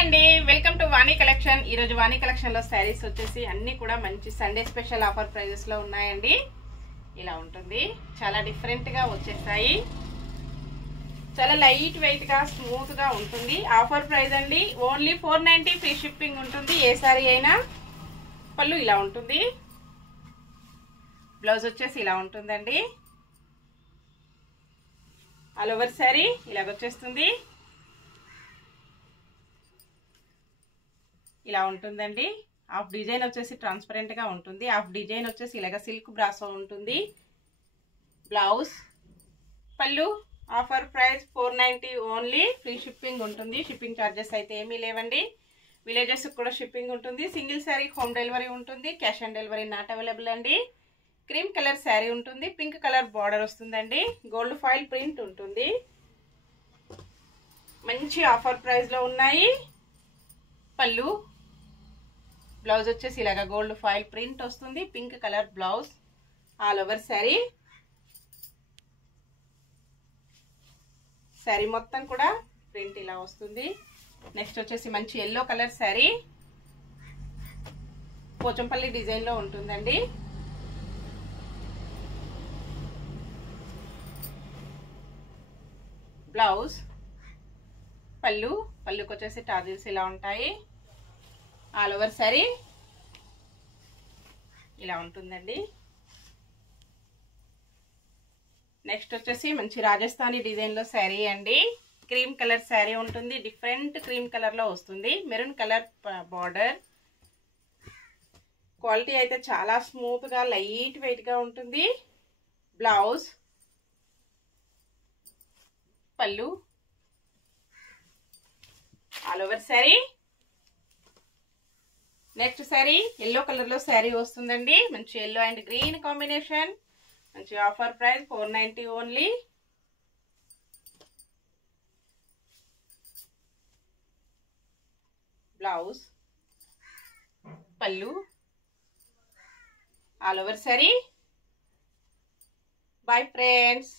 అండి, welcome to Vani collection. ఈ రోజు వాణి కలెక్షన్ లో శారీస్ వచ్చేసి అన్ని కూడా మంచి సండే స్పెషల్ ఆఫర్ ప్రైజెస్ లో ఉన్నాయండి. ఇలా ఉంటుంది, చాలా డిఫరెంట్ గా వచ్చేస్తాయి. చాలా లైట్ వెయిట్ గా స్మూత్ గా ఉంటుంది. ఆఫర్ ప్రైస్ అండి, ఓన్లీ 490 ఫ్రీ షిప్పింగ్ ఉంటుంది. ఏ శారీ అయినా. పళ్ళు ఇలా ఉంటుంది, బ్లౌజ్ వచ్చేసి ఇలా ఉంటుందండి. ఆల్ ఓవర్ శారీ ఇలాగొచ్చేస్తుంది, ఇలా ఉంటుందండి. హాఫ్ డిజైన్ వచ్చేసి ట్రాన్స్పరెంట్ గా ఉంటుంది. హాఫ్ డిజైన్ వచ్చేసి ఇలాగ సిల్క్ బ్రాసో ఉంటుంది. బ్లౌజ్, పళ్ళు. Offer price 490 only. Free shipping ఉంటుంది. షిప్పింగ్ ఛార్జెస్ అయితే ఏమీ లేవండి. విలేజెస్ కూడా షిప్పింగ్ ఉంటుంది. సింగిల్ శారీ హోమ్ డెలివరీ ఉంటుంది. Cash on delivery not available అండి. క్రీమ్ కలర్ శారీ ఉంటుంది. పింక్ కలర్ బార్డర్ వస్తుందండి. గోల్డ్ ఫాయిల్ ప్రింట్ ఉంటుంది. మంచి ఆఫర్ ప్రైస్ లో ఉన్నాయి. పళ్ళు, బ్లౌజ్ వచ్చేసి ఇలాగా గోల్డ్ ఫాయిల్ ప్రింట్ వస్తుంది. Pink colour blouse. All over sari. Sari మొత్తం కూడా ప్రింట్ ఇలా వస్తుంది. నెక్స్ట్ వచ్చేసి మంచి yellow colour sari, Pochampally design లో ఉంటుందండి. బ్లౌజ్, పళ్ళు. పళ్ళుకి వచ్చేసి టాజిల్స్ ఇలా ఉంటాయి. ఆల్ ఓవర్ శారీ ఇలా ఉంటుందండి. నెక్స్ట్ వచ్చేసి మంచి రాజస్థానీ డిజైన్ లో శారీ అండి. క్రీమ్ కలర్ శారీ ఉంటుంది. డిఫరెంట్ క్రీమ్ కలర్ లో వస్తుంది. Maroon colour border. క్వాలిటీ అయితే చాలా స్మూత్ గా లైట్ వెయిట్ గా ఉంటుంది. బ్లౌజ్, పళ్ళు, all over sari. Next sari yellow colour లో శారీ వస్తుందండి. మంచి ఎల్లో అండ్ గ్రీన్ కాంబినేషన్. మంచి ఆఫర్ ప్రైస్ 490 ఓన్లీ. బ్లౌజ్, పళ్ళు, all over sari. Bye friends.